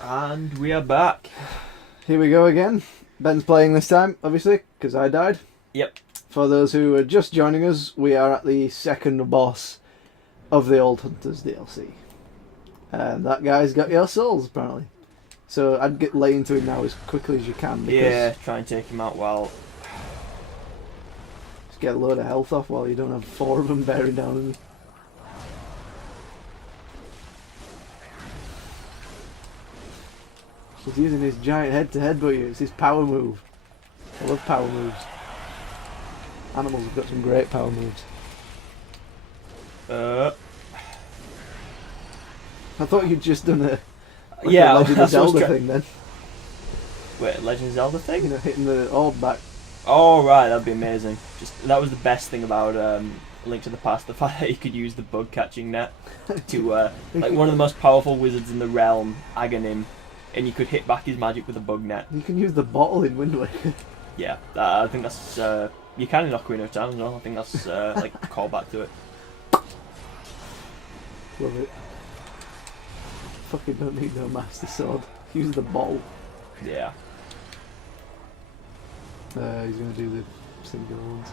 And we are back. Here we go again. Ben's playing this time, obviously, because I died. Yep. For those who are just joining us, we are at the second boss of the Old Hunters DLC. And that guy's got your souls, apparently. So I'd get lay into it now as quickly as you can. Because Yeah, try and take him out while... just get a load of health off while you don't have four of them bearing down on you. He's using his giant head to headbutt you. It's his power move. I love power moves. Animals have got some great power moves. I thought you'd just done a yeah, Legend of that's what I was Zelda thing then. Wait, Legend of Zelda thing? You know, hitting the orb back. Oh, right, that'd be amazing. That was the best thing about Link to the Past, the fact that you could use the bug catching net to, like one of the most powerful wizards in the realm, Aghanim, and you could hit back his magic with a bug net. You can use the bottle in Wind Waker. Yeah, I think that's, you can in Ocarina of Time as well. I think that's, like, a callback to it. Love it. Fucking don't need no Master Sword. Use the bottle. Yeah. He's gonna do the single ones.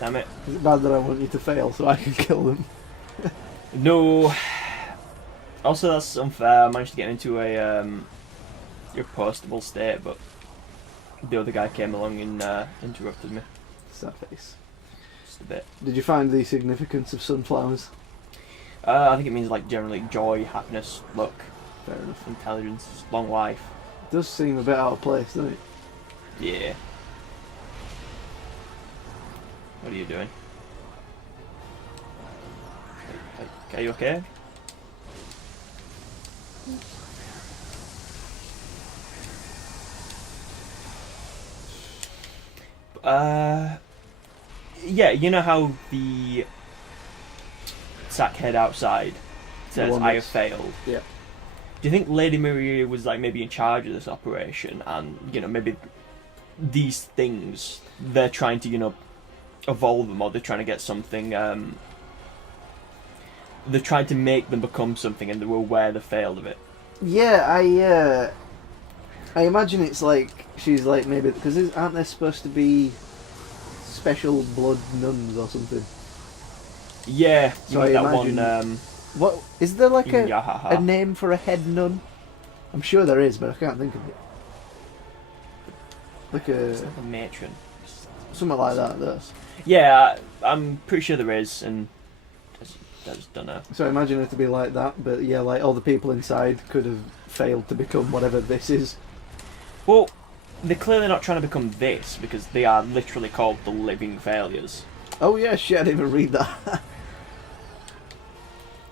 Damn it. Is it bad that I want you to fail so I can kill them? No. Also, that's unfair. I managed to get into a irrepostible state, but the other guy came along and interrupted me. Sad face. Just a bit. Did you find the significance of sunflowers? I think it means like generally joy, happiness, luck, Fair enough. intelligence, long life. It does seem a bit out of place, doesn't it? Yeah. What are you doing? Are you okay? Yeah, you know how the sackhead outside says, I have failed? Yeah. Do you think Lady Maria was like maybe in charge of this operation and, you know, maybe these things, they're trying to, you know, evolve them, or they're trying to get something, they're trying to make them become something and they were aware they failed of it? Yeah, I imagine it's like, she's like maybe, because aren't there supposed to be special blood nuns or something? Yeah, So you I mean that imagine- one, What, is there like a Yahaha. name for a head nun? I'm sure there is, but I can't think of it. Like It's a, like a matron. something like that though. Yeah, I'm pretty sure there is, and I just don't know. So I imagine it to be like that, but yeah, like all the people inside could have failed to become whatever this is. Well, they're clearly not trying to become this, because they are literally called the living failures. Oh yeah, shit, I didn't even read that.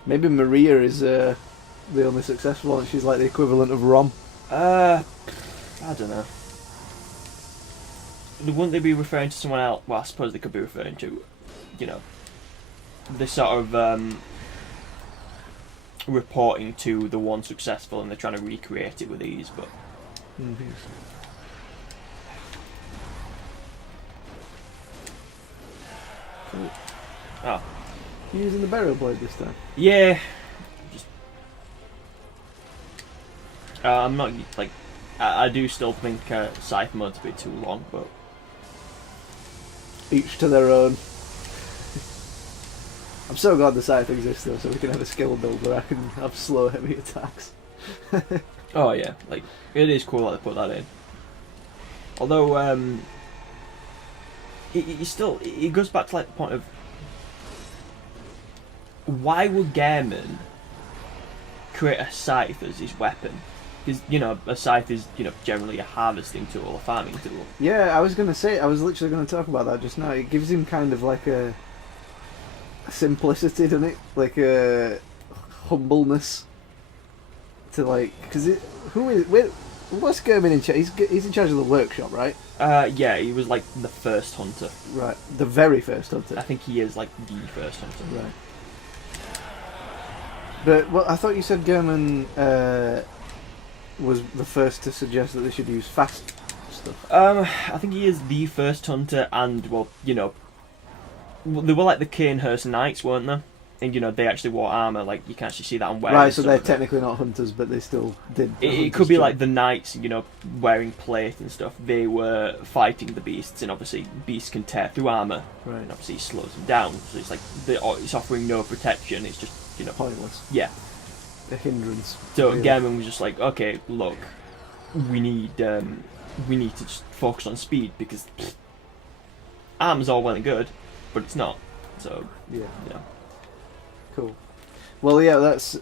Maybe Maria is the only successful one. She's like the equivalent of Rom. I don't know. Wouldn't they be referring to someone else? Well, I suppose they could be referring to, you know, the sort of reporting to the one successful, and they're trying to recreate it with ease, but... Mm-hmm. Oh. You using the burial blade this time? Yeah. Just... I'm not, like... I do still think Scythe mode's a bit too long, but... Each to their own. I'm so glad the scythe exists though, so we can have a skill build where I can have slow heavy attacks. Oh yeah, like, it is cool that they put that in. Although, it goes back to like the point of, why would Gehrman create a scythe as his weapon? Because, you know, a scythe is, you know, generally a harvesting tool, a farming tool. Yeah, I was literally going to talk about that just now. It gives him kind of like a simplicity, doesn't it? Like a humbleness to like, because what's Gehrman in charge? He's in charge of the workshop, right? Yeah, he was like the first hunter. Right, the very first hunter. I think he is like the first hunter. Right. But well, I thought you said Gehrman was the first to suggest that they should use fast stuff. I think he is the first hunter, and, well, you know, they were like the Cairnhurst Knights, weren't they? and they actually wore armor. Like you can actually see that on wearing. Right, so some they're of it. technically not hunters, but they still did. It hunters' could be job. like the knights, wearing plate and stuff. They were fighting the beasts, and obviously beasts can tear through armor, Right. and obviously it slows them down. So it's like it's offering no protection. It's just Pointless. yeah. A hindrance. So really. Gammon was just like, okay, look, we need to just focus on speed because armor's all well and good, but it's not. So Yeah. yeah. Cool. Well, yeah, that's.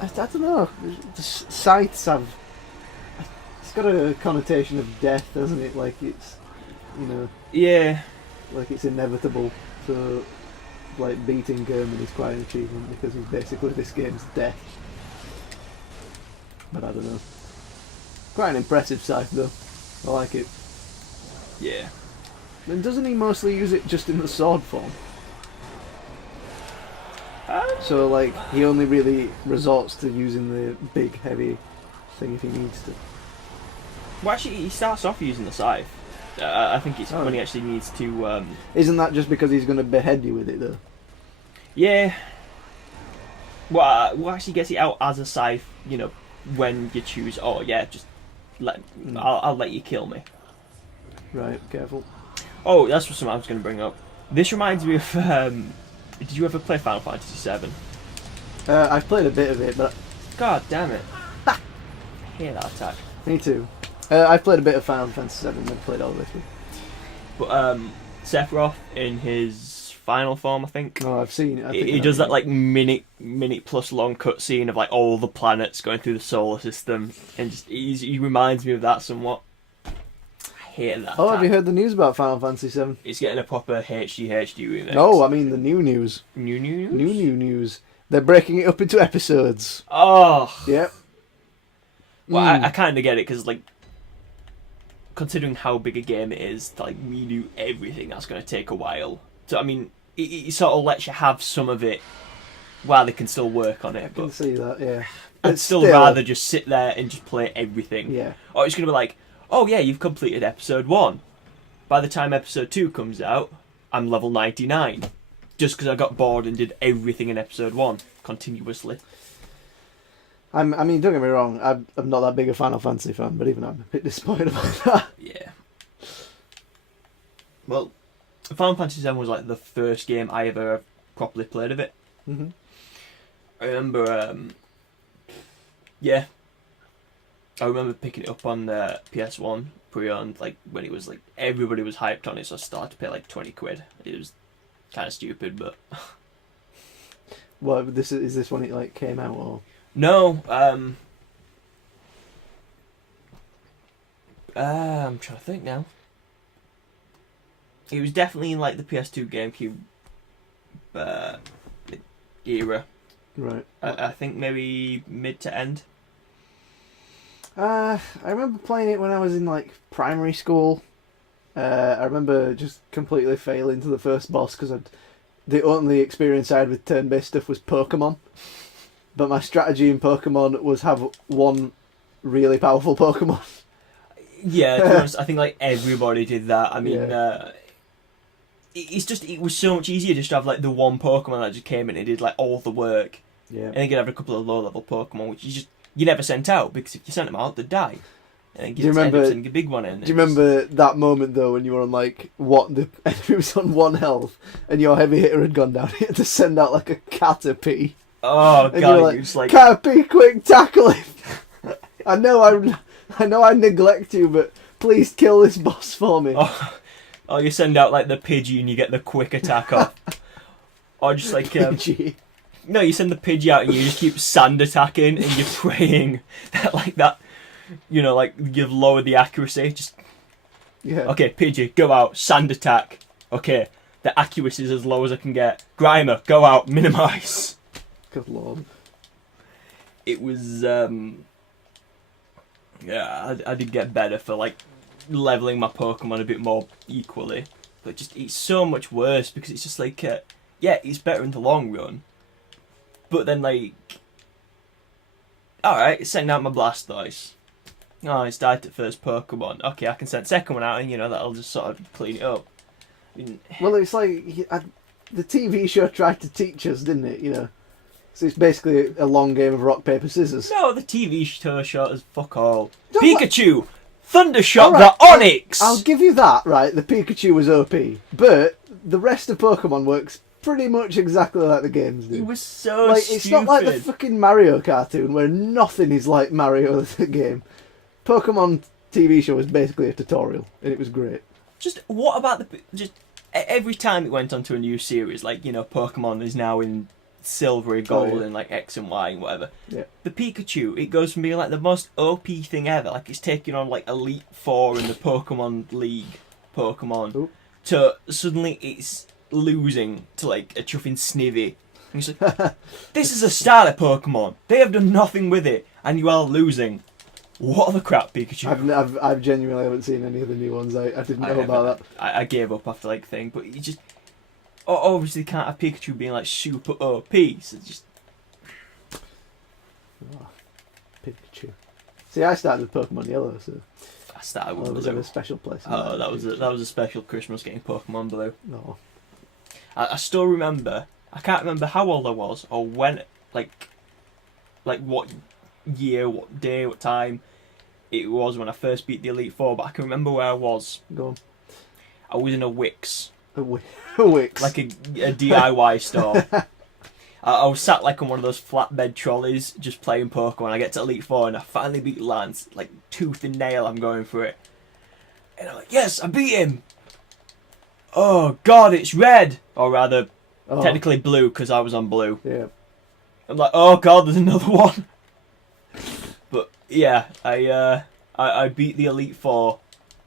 I don't know. The scythes have. It's got a connotation of death, doesn't it? Like it's, Yeah. like it's inevitable. So, like beating German is quite an achievement because he's basically this game's death. But I don't know. Quite an impressive scythe though. I like it. Yeah. And doesn't he mostly use it just in the sword form? So like he only really resorts to using the big heavy thing if he needs to. Well, actually, he starts off using the scythe. I think it's Oh. when he actually needs to. Isn't that just because he's going to behead you with it though? Yeah. Well, actually gets it out as a scythe. When you choose. Oh yeah, just let. I'll let you kill me. Right, careful. Oh, that's what I was going to bring up. This reminds me of. Did you ever play Final Fantasy VII? I've played a bit of it, but God damn it! I hate that attack. me too. I've played a bit of Final Fantasy VII. I've played all the way through. But Sephiroth in his final form, I think. No, I've seen it. I think He does that like minute plus long cutscene of like all the planets going through the solar system, and just he reminds me of that somewhat. I hate that. Oh, have attack. you heard the news about Final Fantasy VII? It's getting a proper HD remix. No, I mean the new news. New news. New news. They're breaking it up into episodes. Oh. Yep. Well, I kind of get it because like, considering how big a game it is, to like redo everything, that's going to take a while. So I mean, it sort of lets you have some of it while they can still work on it. I can But see that. Yeah. I'd But still rather just sit there and just play everything. Yeah. Or it's going to be like, oh yeah, you've completed episode 1. By the time episode 2 comes out, I'm level 99. Just because I got bored and did everything in episode 1 continuously. I mean, don't get me wrong. I'm not that big a Final Fantasy fan, but even I'm a bit disappointed about that. Yeah. Well, Final Fantasy VII was like the first game I ever properly played of it. Mm-hmm. I remember, yeah. I remember picking it up on the PS1 pre-owned, like when it was like everybody was hyped on it, so I started to pay like 20 quid. It was kind of stupid, but What is this when it like came out or? no. I'm trying to think now. It was definitely in like the PS2 GameCube era. Right. I think maybe mid to end. I remember playing it when I was in like primary school. I remember just completely failing to the first boss because the only experience I had with turn-based stuff was Pokemon. But my strategy in Pokemon was have one really powerful Pokemon. Yeah, to be honest, I think like everybody did that. I mean, Yeah. it was so much easier just to have like the one Pokemon that just came in and did like all the work, Yeah. and then you'd have a couple of low level Pokemon which you never sent out because if you sent them out they'd die. And then Do you remember- end up sending a big one in? Do you remember that moment though when you were on like the enemy was on 1 health and your heavy hitter had gone down? You had to send out like a Caterpie. Oh And god, you're you just like Caterpie, quick, tackle him! I know I neglect you, but please kill this boss for me. oh, you send out like the Pidgey and you get the quick attack off, or just like PG. no, you send the Pidgey out and you just keep sand attacking and you're praying that like that, like you've lowered the accuracy. Just Yeah. okay, Pidgey, go out, sand attack. Okay, the accuracy is as low as I can get. Grimer, go out, minimise. Good lord. It was yeah, I did get better for like leveling my Pokemon a bit more equally, but just it's so much worse because it's just like yeah, it's better in the long run, but then like alright, sending out my Blastoise. Oh, it's died at first Pokemon. Okay, I can send second one out and that'll just sort of clean it up. I mean, Well, it's like the TV show tried to teach us, didn't it? You know, so it's basically a long game of rock paper scissors. No, the TV show shot is fuck all. No, Pikachu, Thundershock, Alright, the Onyx. I'll give you that, right? The Pikachu was OP, but the rest of Pokemon works pretty much exactly like the games do. It was so Like, stupid. it's not like the fucking Mario cartoon where nothing is like Mario the game. Pokemon TV show was basically a tutorial, and it was great. Just what about every time it went on to a new series, like, you know, Pokemon is now in silver and gold and like X and Y and whatever. Yeah. The Pikachu, it goes from being like the most OP thing ever, like it's taking on like Elite Four in the Pokemon League Pokemon, Ooh. to suddenly it's losing to like a chuffing Snivy. And it's like, this is a starter Pokemon. They have done nothing with it, and you are losing. What the crap, Pikachu? I've genuinely haven't seen any of the new ones. I didn't know about that. I gave up after like thing, but you just obviously can't have Pikachu being like super OP. So just Pikachu. See, I started with Pokemon Yellow, so I started I with was in Blue. a special place. Oh, that was a special Christmas getting Pokemon Blue. No. I still remember. I can't remember how old I was or when, like what year, what day, what time it was when I first beat the Elite Four. But I can remember where I was. Go on. I was in a Wix. A Wix. Like a DIY store. I was sat like on one of those flatbed trolleys just playing Pokemon. I get to Elite Four and I finally beat Lance. Like tooth and nail, I'm going for it. And I'm like, yes, I beat him. Oh God, it's red, or rather, technically blue because I was on blue. Yeah. I'm like, oh God, there's another one. But yeah, I beat the Elite Four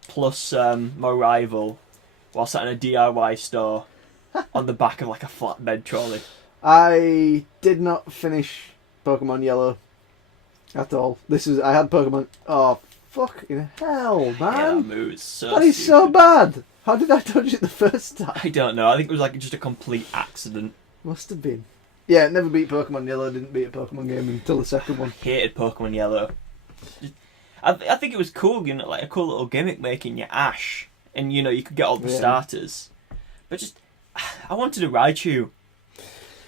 plus my rival while sat in a DIY store on the back of like a flatbed trolley. I did not finish Pokemon Yellow at all. I had Pokemon. Oh, fucking hell, Yeah, that man! move is so That is so stupid. bad. How did I dodge it the first time? I don't know. I think it was like just a complete accident. Must have been. Yeah, never beat Pokemon Yellow. Didn't beat a Pokemon game until the second one. Hated Pokemon Yellow. I think it was cool, you know, like a cool little gimmick making your Ash, and you know you could get all the starters. But just, I wanted a Raichu.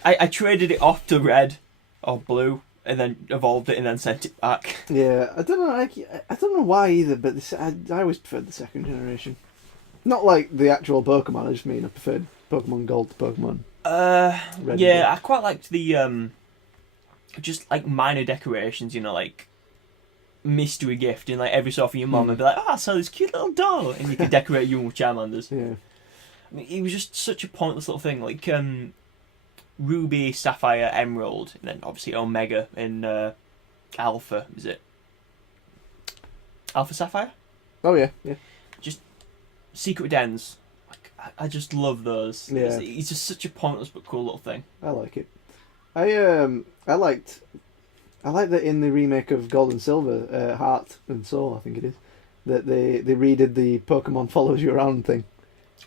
I traded it off to Red or Blue, and then evolved it and then sent it back. Yeah, I don't know. I don't know why either, but I always preferred the second generation. Not like the actual Pokemon. I just mean I preferred Pokemon Gold to Pokemon Red. Yeah, I quite liked the just like minor decorations, you know, like mystery gift, and like every so often your mum would be like, "Oh, I saw this cute little doll," and you could decorate you with Charmanders. Yeah. I mean, it was just such a pointless little thing, like Ruby, Sapphire, Emerald, and then obviously Omega and Alpha. Is it Alpha Sapphire? Oh yeah, yeah. Secret Dens. Like, I just love those. Yeah. It's just such a pointless but cool little thing. I like it. I liked that in the remake of Gold and Silver, Heart and Soul, I think it is, that they redid the Pokemon follows you around thing.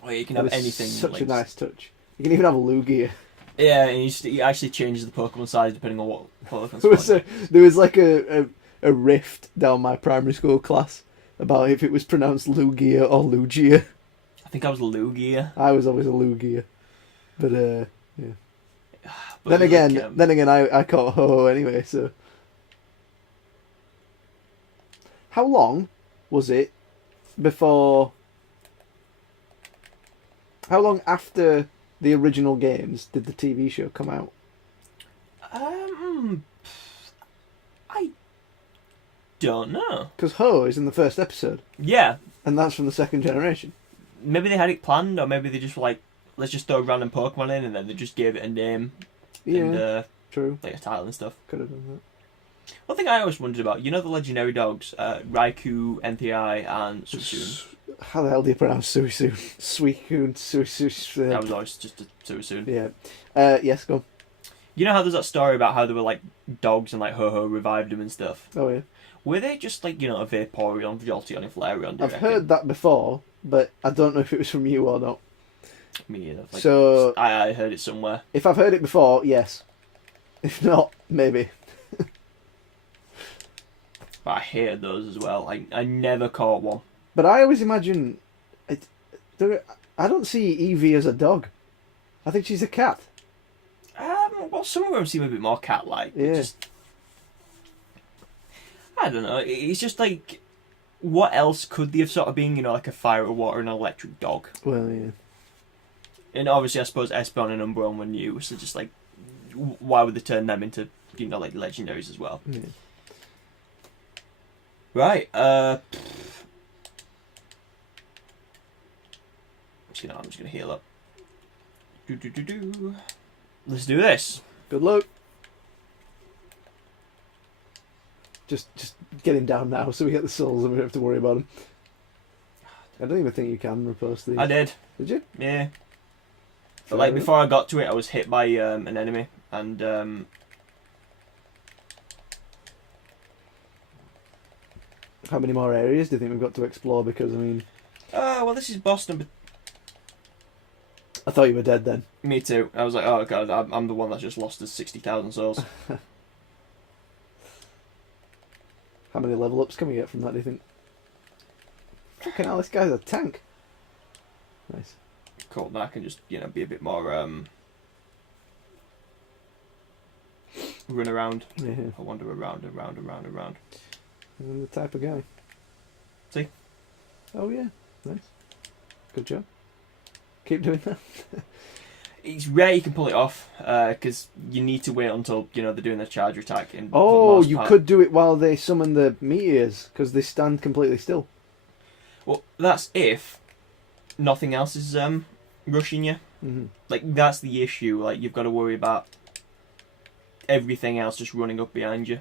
Oh, yeah, you can That have was anything. Such like, a nice touch. You can even have a Lugia. Yeah, and he actually changes the Pokemon size depending on what Pokemon There was like a rift down my primary school class about if it was pronounced Lugia or Lugia. I think I was Lugia. I was always a Lugia, but yeah. But Then again, I caught Ho-Oh anyway. So, how long was it before? How long after the original games did the TV show come out? I don't know. Because Ho is in the first episode, Yeah, and that's from the second generation. maybe they had it planned, or maybe they just were like, let's just throw random Pokemon in, and then they just gave it a name Yeah, and true. like a title and stuff. Could have done One thing I always wondered about, you know the legendary dogs, Raikou, NTI, and that. Suicune? How the hell do you pronounce Suicune? Suicune, Suicune. That was always just a Suicune. Yeah. Yes, go on. You know how there's that story about how they were like dogs and like Ho-Oh revived them and stuff? Oh yeah. Were they just like, you know, a Vaporeon, Jolteon, and Flareon? do you I've reckon? heard that before, but I don't know if it was from you or not. Me either. Like, So- I heard it somewhere. If I've heard it before, yes. If not, maybe. But I hated those as well. I never caught one. But I always imagine I don't see Eevee as a dog. I think she's a cat. Well, some of them seem a bit more cat-like. Yeah. Just, I don't know. It's just like, what else could they have sort of been? You know, like a fire, a water, and an electric dog. Well, yeah. And obviously, I suppose Espeon and Umbreon were new, so just like, why would they turn them into, you know, like legendaries as well? Yeah. Right. I'm just gonna heal up. Let's do this. Good luck. Just get him down now so we get the souls and we don't have to worry about him. I don't even think you can repost these. I did. Did you? Yeah. But Fair like enough. before I got to it, I was hit by an enemy, and How many more areas do you think we've got to explore? Because, I mean, well, this is boss number. I thought you were dead then. Me too. I was like, oh god, I'm the one that just lost his 60,000 souls. How many level ups can we get from that, do you think? Fucking hell, this guy's a tank. Nice. Cool. Now I can just, you know, be a bit more run around. Yeah. I wander around. I'm the type of guy. See? Oh yeah, nice. Good job. Keep doing that. It's rare you can pull it off, because you need to wait until, you know, they're doing their charger attack. And Oh, you could do it while they summon the meteors, because they stand completely still. Well, that's if nothing else is rushing you. Mm-hmm. Like, that's the issue. Like, you've got to worry about everything else just running up behind you.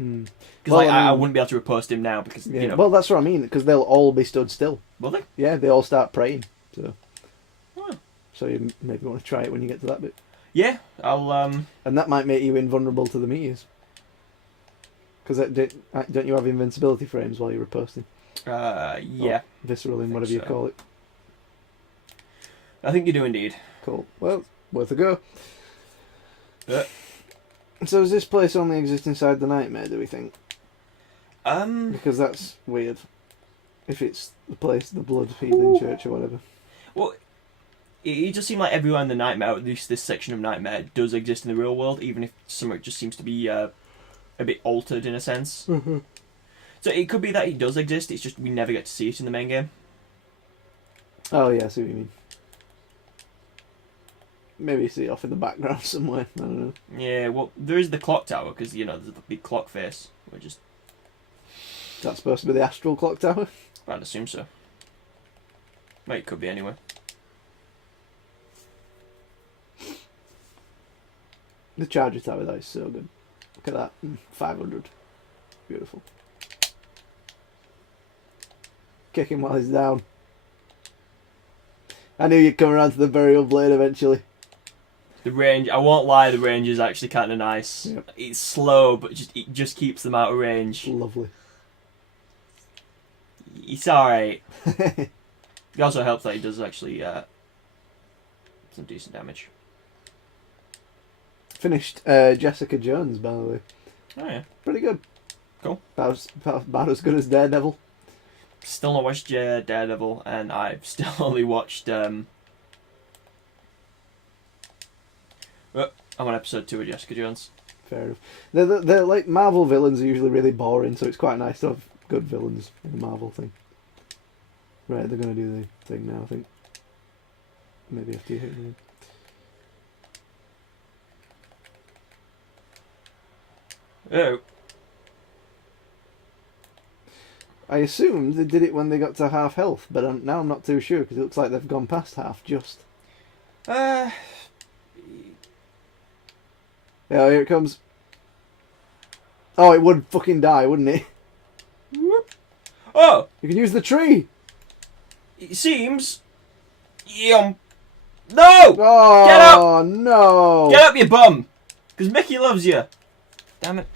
Mm. Because Well, I I mean- wouldn't be able to repost him now because, Yeah. you know... Well, that's what I mean, because they'll all be stood still. Will they? Yeah, they all start praying. So, Oh. so you maybe want to try it when you get to that bit, Yeah, I'll... and that might make you invulnerable to the meteors. Because don't you have invincibility frames while you're reposting? yeah. Visceral in think whatever you so. call it. I think you do indeed. Cool. Well, worth a go. Yeah. So does this place only exist inside the nightmare, do we think? Because that's weird. If it's the place, the blood healing church or whatever. Well, it just seemed like everywhere in the Nightmare, at least this section of Nightmare, does exist in the real world, even if some of it just seems to be a bit altered in a sense. Mm-hmm. So it could be that it does exist, it's just we never get to see it in the main game. Oh yeah, I see what you mean. Maybe you see it off in the background somewhere. I don't know. Yeah, well, there is the clock tower, because, you know, there's the big clock face. We're just... That's supposed to be the astral clock tower. I'd assume so. Well, it could be anyway. The charger tower, that is so good. Look at that. 500. Beautiful. Kick him while he's down. I knew you'd come around to the burial blade eventually. The range, I won't lie, the range is actually kind of nice. Yep. It's slow, but it just keeps them out of range. Lovely. It's alright. It also helps that he does actually some decent damage. Finished Jessica Jones, by the way. Oh yeah. Pretty good. Cool. About as good as Daredevil. Still not watched Daredevil, and I've still only watched... I'm on episode 2 of Jessica Jones. Fair enough. They're like Marvel villains are usually really boring, so it's quite nice to have good villains in a Marvel thing. Right, they're going to do the thing now, I think. Maybe after you hit me. Oh. I assumed they did it when they got to half health, but now I'm not too sure because it looks like they've gone past half just. Yeah, here it comes. Oh, it would fucking die, wouldn't it? Oh! You can use the tree! It seems... No! Oh, Get up! No! Get up, you bum! Because Mickey loves you. Damn it.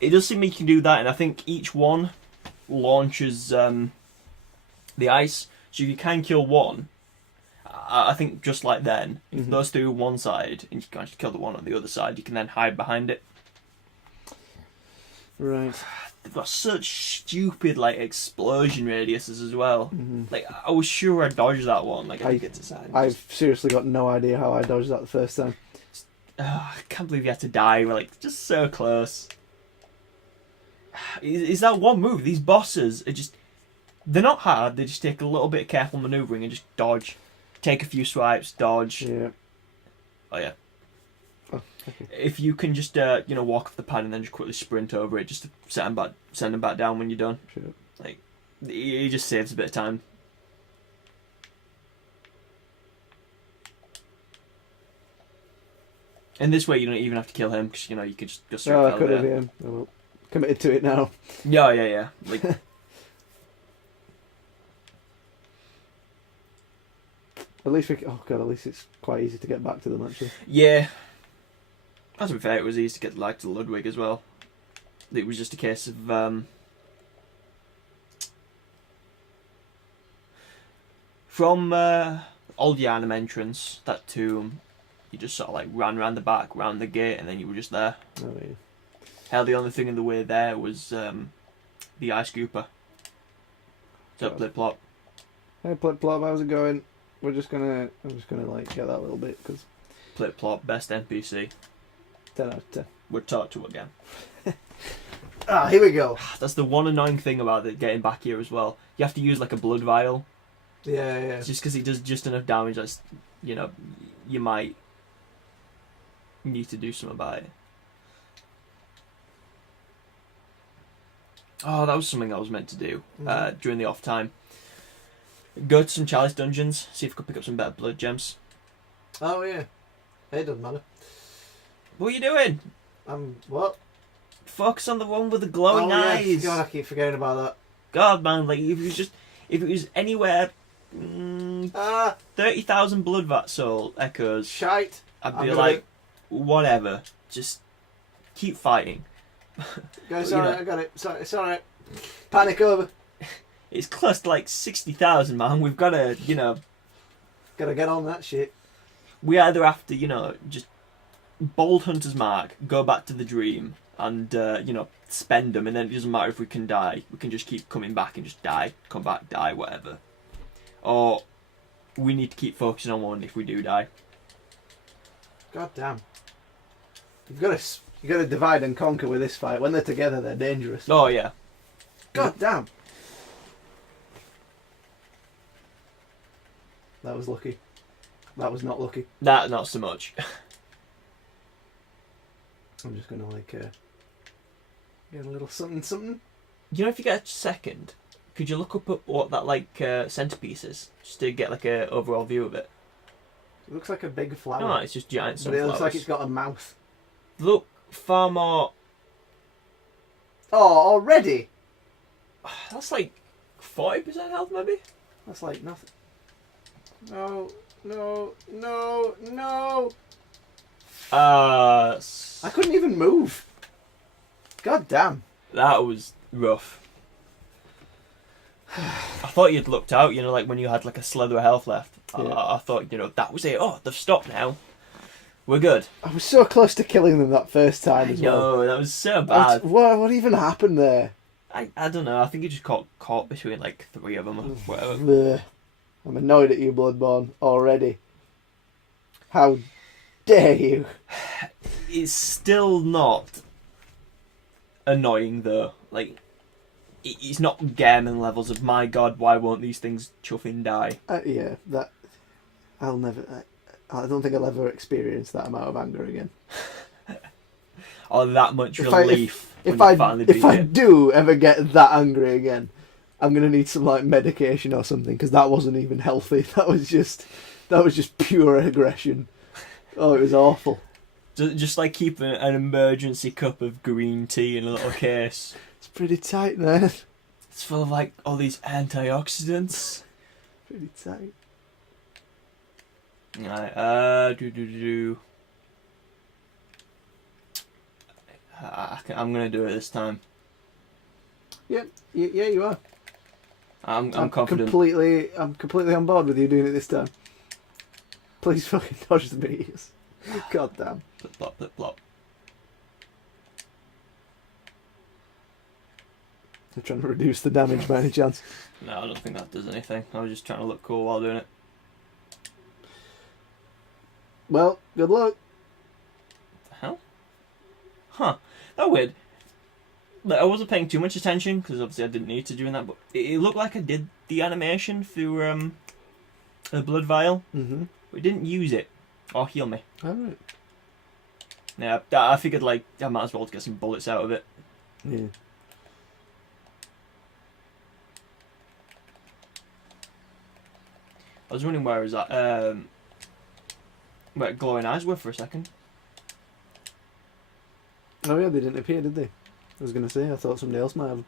It does seem you can do that, and I think each one launches the ice. So if you can kill one, I think just like then, if those two on one side, and you can't kill the one on the other side, you can then hide behind it. Right. they've got such stupid like explosion radiuses as well. Mhm. Like I was sure I dodged that one. Like I didn't get to side. I've seriously got no idea how I dodged that the first time. I can't believe you had to die. We're like just so close. Is that one move? These bosses are just. They're not hard, they just take a little bit of careful manoeuvring and just dodge. Take a few swipes, dodge. Yeah. Oh yeah. Oh, okay. If you can just walk off the pad and then just quickly sprint over it just to send them back down when you're done. Sure. Like it just saves a bit of time. And this way you don't even have to kill him because you could just go straight Oh, for I could have, elevator. yeah. Oh, well, committed to it now. Yeah. Like At least at least it's quite easy to get back to them, actually. yeah. To be fair, it was easy to get to Ludwig as well. It was just a case of from Old Yharnam entrance, that tomb, you just sort of like ran around the back, round the gate, and then you were just there. Oh, yeah. Hell, the only thing in the way there was the ice scooper. So Plip Plop. Hey, Plip Plop, how's it going? I'm just gonna like get that little bit because Plip Plop, best NPC. 10 out of 10. We're talked to again. Here we go. That's the one annoying thing about it, getting back here as well. You have to use like a blood vial. Yeah. Just because he does just enough damage that you might need to do something about it. Oh, that was something I was meant to do during the off time. Go to some Chalice dungeons, see if I could pick up some better blood gems. Oh yeah. It doesn't matter. What are you doing? What? Focus on the one with the glowing eyes. Yeah. God, I keep forgetting about that. God, man, like if it was anywhere 30,000 blood vat soul echoes, Shite. I'd be like, whatever, just keep fighting. Guys, alright, I got it. Sorry, it's alright. Panic over. It's close to like 60,000, man. We've got to, Gotta get on that shit. we either have to, just bold hunter's mark, go back to the dream, and spend them, and then it doesn't matter if we can die. We can just keep coming back and just die, come back, die, whatever. Or we need to keep focusing on one if we do die. God damn. You gotta divide and conquer with this fight. When they're together, they're dangerous. Oh yeah. God damn. That was lucky. That was not lucky. That not so much. I'm just gonna get a little something. If you get a second, could you look up what that centerpiece is, just to get like a overall view of it? It looks like a big flower. No, it's just giant but sunflowers. it looks like it's got a mouth. Look far more. Oh, already? That's like 40% health, maybe. That's like nothing. No. I couldn't even move. God damn. That was rough. I thought you'd looked out, like when you had like a slither of health left. Yeah. I thought, that was it. Oh, they've stopped now. We're good. I was so close to killing them that first time as well. No, that was so bad. What even happened there? I don't know. I think you just got caught between like 3 of them or whatever. Ugh. I'm annoyed at you, Bloodborne, already. How dare you? It's still not annoying though. Like, it's not gaming levels of my god, why won't these things chuffing die? Yeah, that I'll never. I don't think I'll ever experience that amount of anger again. Or that much If relief If when you finally beat I it. do ever get that angry again, I'm gonna need some medication or something because that wasn't even healthy. That was just pure aggression. Oh, it was awful. Just like keeping an emergency cup of green tea in a little case. It's pretty tight, man. It's full of like all these antioxidants. Pretty tight. Right, I'm gonna do it this time. Yeah, you are. I'm confident. I'm completely on board with you doing it this time. Please fucking dodge the meteors. God damn. Plop, plop, plop, plop. They're trying to reduce the damage by any chance. No, I don't think that does anything. I was just trying to look cool while doing it. Well, good luck. The hell? Huh. That weird. Like, I wasn't paying too much attention, because obviously I didn't need to do that, but it looked like I did the animation through the blood vial. Mm-hmm. But it didn't use it. Or heal me. Alright. Yeah, I figured, like, I might as well get some bullets out of it. Yeah. I was wondering where glowing eyes were for a second. Oh yeah, they didn't appear, did they? I was going to say, I thought somebody else might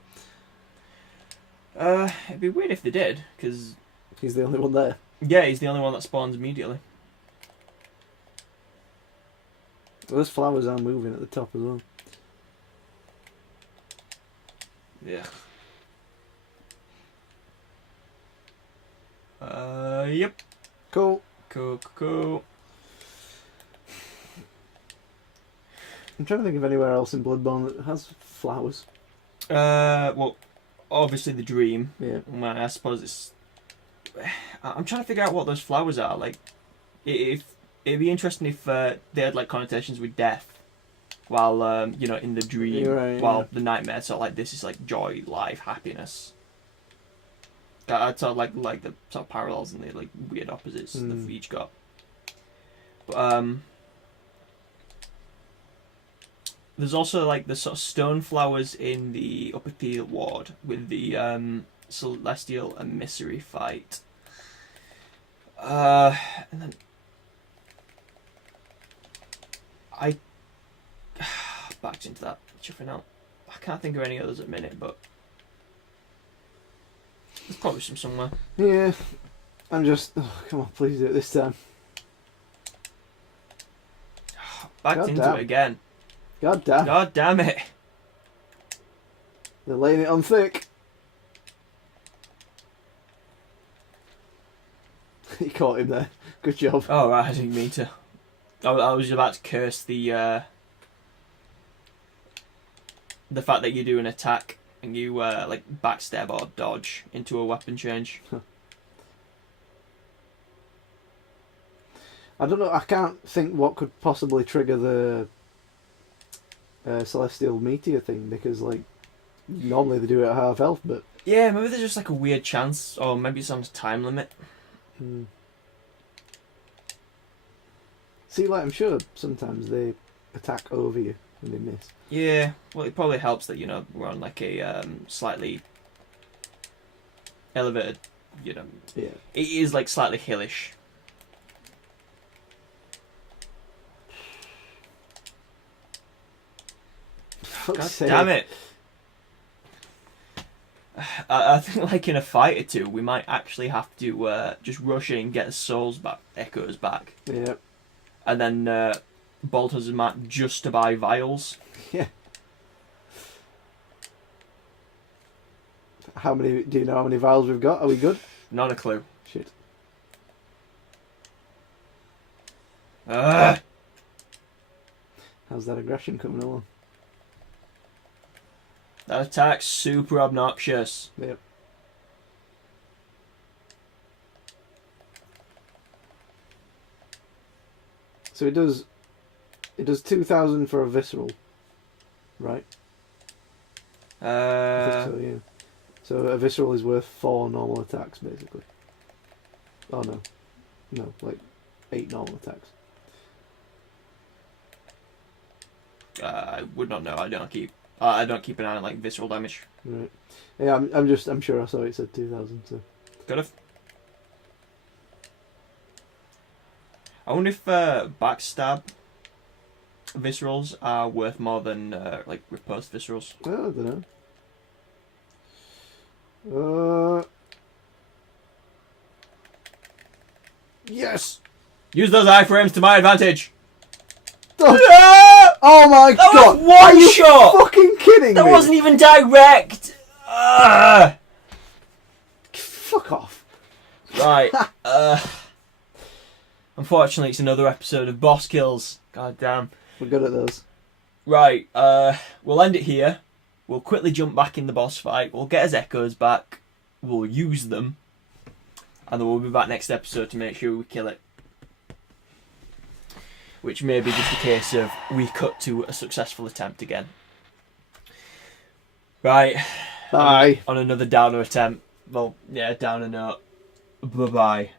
have. It'd be weird if they did, because... He's the only one there. Yeah, he's the only one that spawns immediately. Well, those flowers are moving at the top as well. Yeah. Yep. Cool. Cool. I'm trying to think of anywhere else in Bloodborne that has flowers. Well, obviously the dream. Yeah. Well, I suppose it's... I'm trying to figure out what those flowers are. Like, if it'd be interesting if they had like connotations with death, while you know, in the dream, Right, while yeah. the nightmare. So like this is like joy, life, happiness. I'd sort of like the sort of parallels and the like weird opposites that each got. But there's also like the sort of stone flowers in the upper field ward with the Celestial Emissary fight. And then I backed into that chuffing out. I can't think of any others at the minute, but there's probably some somewhere. Yeah. I'm just... Oh, come on, please do it this time. Backed God into damn. it again. God damn. God damn it. They're laying it on thick. You caught him there. Good job. Oh right, I didn't mean to. I was about to curse the fact that you do an attack and you like backstab or dodge into a weapon change. I don't know, I can't think what could possibly trigger the Celestial Meteor thing, because like normally they do it at half health, but... Yeah, maybe there's just like a weird chance, or maybe it's on a time limit. See, like, I'm sure sometimes they attack over you and they miss. Yeah, well it probably helps that, you know, we're on like a slightly elevated, you know, Yeah. it is like slightly hillish. God damn it. I think like in a fight or two we might actually have to just rush in and get the souls back, echoes back, Yeah. and then Balthazar might just to buy vials. Yeah. How many... Do you know how many vials we've got? Are we good? Not a clue. Shit. Ugh. How's that aggression coming along? That attack's super obnoxious. Yep. So it does 2,000 for a visceral, right? I think so, yeah. So a visceral is worth 4 normal attacks, basically. Oh no. No, like 8 normal attacks. I would not know. I don't keep an eye on like visceral damage. Right. Yeah, I'm sure I saw it said 2,000, so. Could have. I wonder if backstab viscerals are worth more than like riposte viscerals. I don't know. Yes! Use those iframes to my advantage. Oh my That god! was one Are you shot! fucking kidding That me? wasn't even direct! Fuck off. Right. Unfortunately, it's another episode of boss kills. God damn. We're good at those. Right. We'll end it here. We'll quickly jump back in the boss fight. We'll get his echoes back. We'll use them. And then we'll be back next episode to make sure we kill it. Which may be just a case of we cut to a successful attempt again. Right. Bye. On another downer attempt. Well, yeah, downer note. Bye-bye.